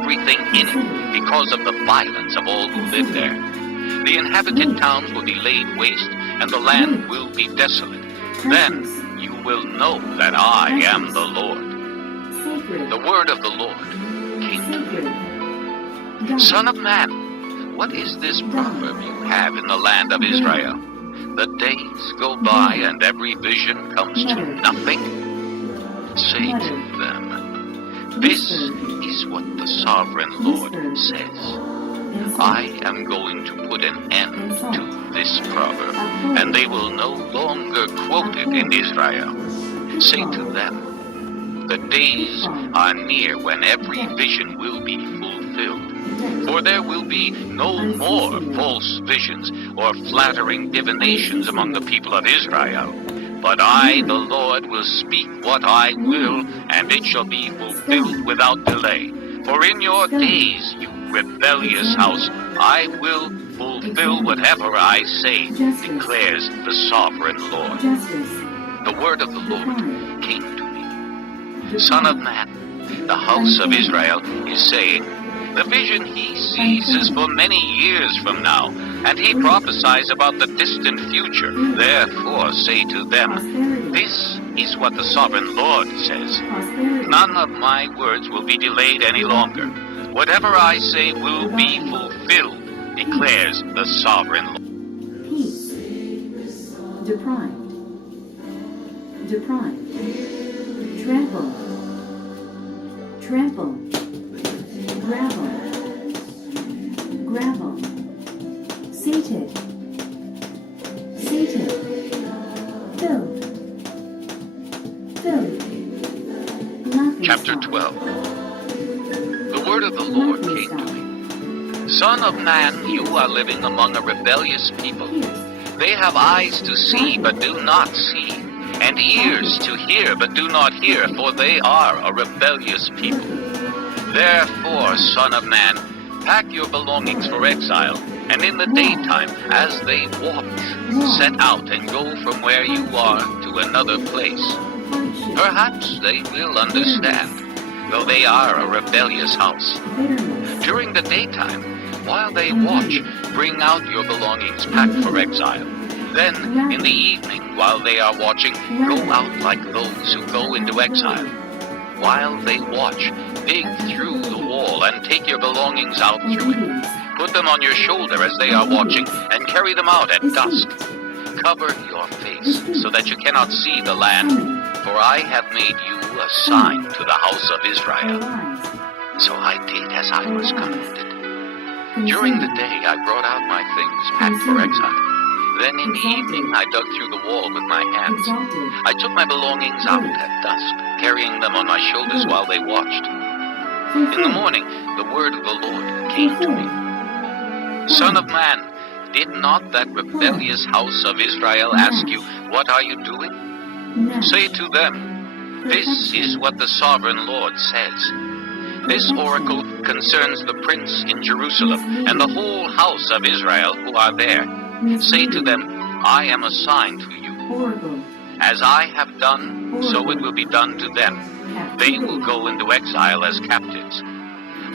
everything in it because of the violence of all who live there. The inhabited towns will be laid waste, and the land will be desolate. Then you will know that I am the Lord. The word of the Lord came to me. Son of man, what is this proverb you have in the land of Israel? The days go by and every vision comes to nothing. Say to them, this is what the sovereign Lord says. I am going to put an end to this proverb, and they will no longer quote it in Israel. Say to them, the days are near when every vision will be fulfilled. For there will be no more false visions or flattering divinations among the people of Israel. But I, the Lord, will speak what I will, and it shall be fulfilled without delay. For in your days, you rebellious house, I will fulfill whatever I say, declares the sovereign Lord. The word of the Lord came to me. Son of man, the house of Israel is saying, the vision he sees is for many years from now, and he prophesies about the distant future. Therefore say to them, this is what the sovereign Lord says. None of my words will be delayed any longer. Whatever I say will be fulfilled, declares the sovereign Lord. Peace. Deprived. Trample. Gravel. Seated. Filled. Laughing Chapter stock. 12. The word of the Lord came to me. Son of man, you are living among a rebellious people. They have eyes to see, but do not see, and ears to hear, but do not hear, for they are a rebellious people. Therefore, son of man, pack your belongings for exile, and in the daytime, as they watch, set out and go from where you are to another place. Perhaps they will understand, though they are a rebellious house. During the daytime, while they watch, bring out your belongings packed for exile. Then, in the evening, while they are watching, go out like those who go into exile. While they watch, dig through the wall and take your belongings out through it. Put them on your shoulder as they are watching, and carry them out at dusk. Cover your face so that you cannot see the land, for I have made you a sign to the house of Israel. So I did as I was commanded. During the day I brought out my things packed for exile. Then in the evening I dug through the wall with my hands. I took my belongings out at dusk, carrying them on my shoulders while they watched. In the morning the word of the Lord came to me. Son of man, did not that rebellious house of Israel ask you, what are you doing? Say to them, this is what the sovereign Lord says. This oracle concerns the prince in Jerusalem and the whole house of Israel who are there. Say to them, I am a sign to you. As I have done, so it will be done to them. They will go into exile as captives.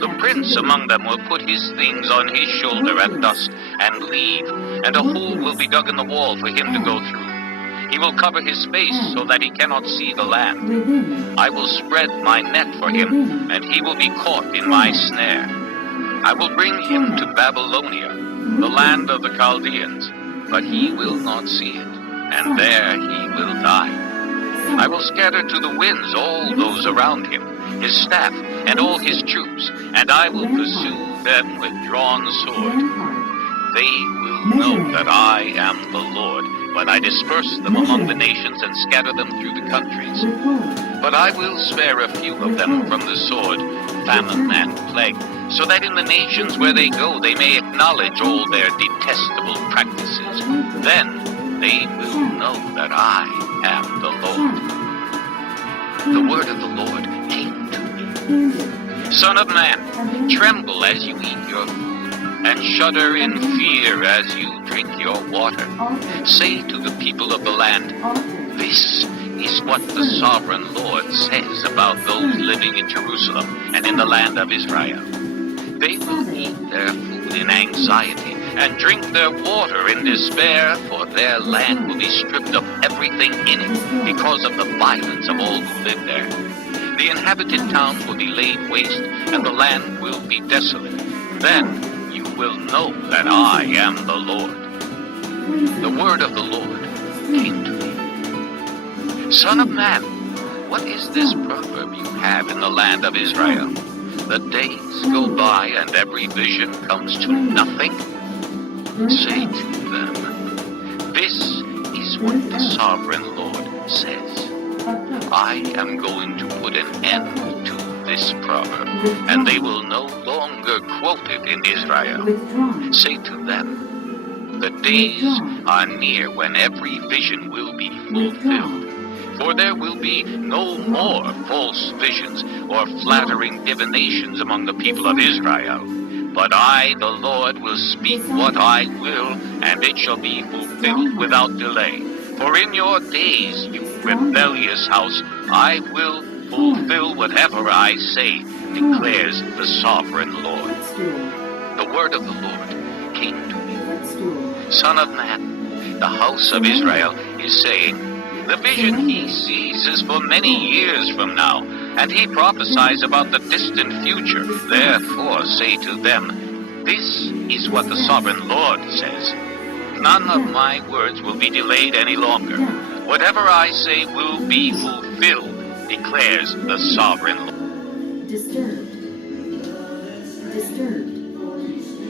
The prince among them will put his things on his shoulder at dusk and leave, and a hole will be dug in the wall for him to go through. He will cover his face so that he cannot see the land. I will spread my net for him, and he will be caught in my snare. I will bring him to Babylonia, the land of the Chaldeans, but he will not see it, and there he will die. I will scatter to the winds all those around him, his staff, and all his troops, and I will pursue them with drawn sword. They will know that I am the Lord, when I disperse them among the nations and scatter them through the countries. But I will spare a few of them from the sword, famine, and plague, so that in the nations where they go they may acknowledge all their detestable practices. Then they will know that I am the Lord. The word of the Lord came to me. Son of man, tremble as you eat your food, and shudder in fear as you drink your water. Say to the people of the land, this is what the sovereign Lord says about those living in Jerusalem and in the land of Israel. They will eat their food in anxiety and drink their water in despair, for their land will be stripped of everything in it because of the violence of all who live there. The inhabited towns will be laid waste, and the land will be desolate. Then you will know that I am the Lord. The word of the Lord came to me. Son of man, what is this proverb you have in the land of Israel? The days go by and every vision comes to nothing. Say to them, this is what the sovereign Lord says. I am going to put an end to this proverb, and they will no longer quote it in Israel. Say to them, the days are near when every vision will be fulfilled. For there will be no more false visions or flattering divinations among the people of Israel. But I, the Lord, will speak what I will, and it shall be fulfilled without delay. For in your days, you rebellious house, I will fulfill whatever I say, declares the sovereign Lord. The word of the Lord came to me. Son of man, the house of Israel is saying, the vision he sees is for many years from now, and he prophesies about the distant future. Therefore say to them, this is what the sovereign Lord says. None of my words will be delayed any longer. Whatever I say will be fulfilled, declares the sovereign Lord. Disturbed.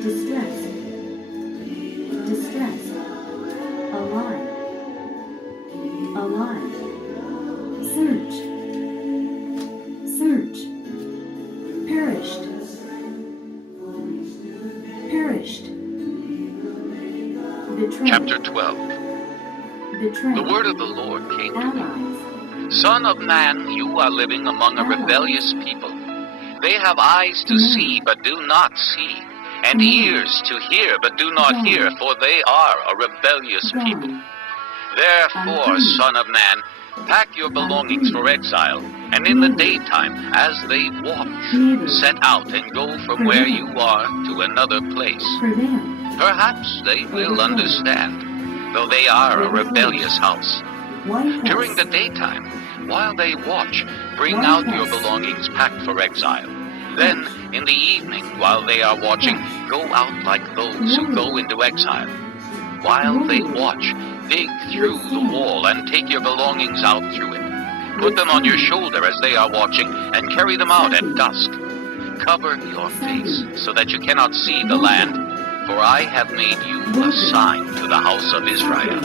Distressed. Distressed. Alive. Search. Perished. Betrayed. Chapter 12. Betrayed. The word of the Lord came to me. Allies. Son of man, you are living among a rebellious people. They have eyes to see, but do not see, and ears to hear, but do not hear, for they are a rebellious people. Therefore, son of man, pack your belongings for exile, and in the daytime, as they watch, set out and go from where you are to another place. Prevail. Perhaps they will understand, though they are a rebellious house. During the daytime, while they watch, bring out your belongings packed for exile. Then, in the evening, while they are watching, go out like those who go into exile. While they watch, dig through the wall and take your belongings out through it. Put them on your shoulder as they are watching, and carry them out at dusk. Cover your face so that you cannot see the land, for I have made you a sign to the house of Israel.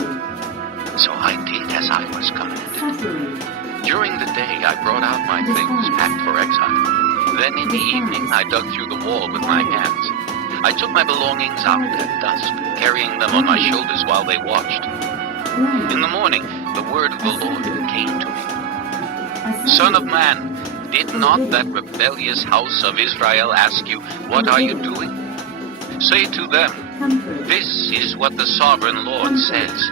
So I did as I was commanded. During the day I brought out my things packed for exile. Then in the evening I dug through the wall with my hands. I took my belongings out at dusk, carrying them on my shoulders while they watched. In the morning the word of the Lord came to me. Son of man, did not that rebellious house of Israel ask you, what are you doing? Say to them, this is what the sovereign Lord says.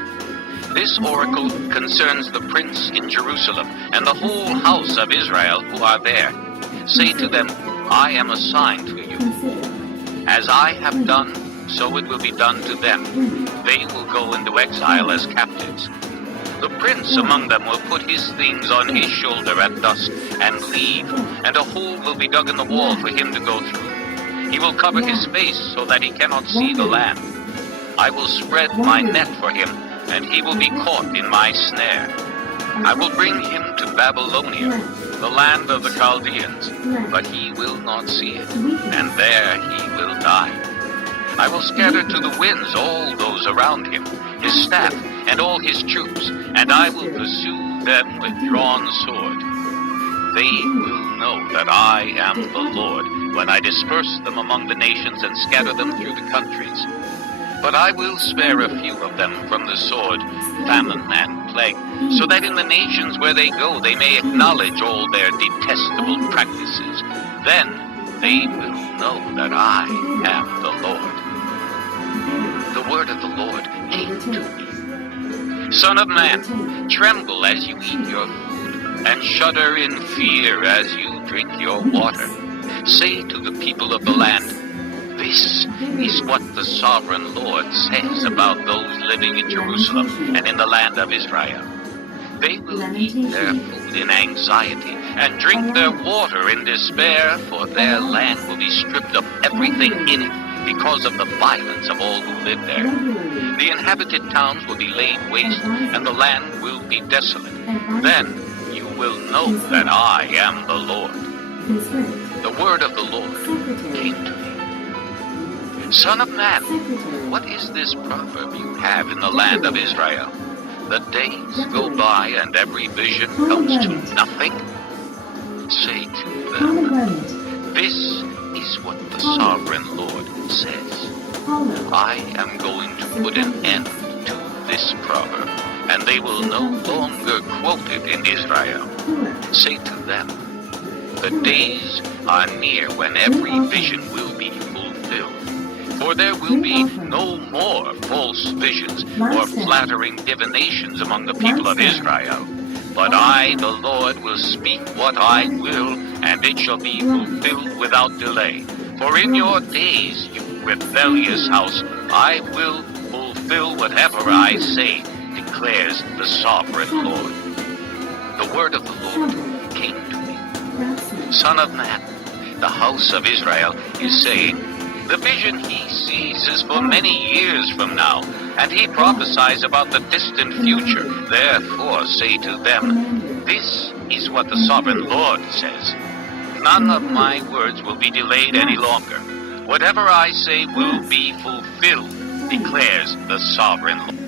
This oracle concerns the prince in Jerusalem and the whole house of Israel who are there. Say to them, I am a sign to you. As I have done, so it will be done to them. They will go into exile as captives. The prince among them will put his things on his shoulder at dusk and leave, and a hole will be dug in the wall for him to go through. He will cover his face so that he cannot see the land. I will spread my net for him, and he will be caught in my snare. I will bring him to Babylonia, the land of the Chaldeans, but he will not see it, and there he will die. I will scatter to the winds all those around him, his staff and all his troops, and I will pursue them with drawn sword. They will know that I am the Lord when I disperse them among the nations and scatter them through the countries. But I will spare a few of them from the sword, famine and plague, so that in the nations where they go they may acknowledge all their detestable practices. Then they will know that I am the Lord. The word of the Lord came to me. Son of man, tremble as you eat your food, and shudder in fear as you drink your water. Say to the people of the land, this is what the sovereign Lord says about those living in Jerusalem and in the land of Israel. They will eat their food in anxiety and drink their water in despair, for their land will be stripped of everything in it because of the violence of all who live there. The inhabited towns will be laid waste, and the land will be desolate. Then you will know that I am the Lord. The word of the Lord came to me. Son of man, what is this proverb you have in the land of Israel? The days go by and every vision comes to nothing. Say to them, this is what the sovereign Lord says. I am going to put an end to this proverb, and they will no longer quote it in Israel. Say to them, the days are near when every vision will be fulfilled. For there will be no more false visions or flattering divinations among the people of Israel. But I, the Lord, will speak what I will, and it shall be fulfilled without delay. For in your days, you rebellious house, I will fulfill whatever I say, declares the sovereign Lord. The word of the Lord came to me. Son of man, the house of Israel is saying, the vision he sees is for many years from now, and he prophesies about the distant future. Therefore say to them, this is what the sovereign Lord says. None of my words will be delayed any longer. Whatever I say will be fulfilled, declares the sovereign Lord.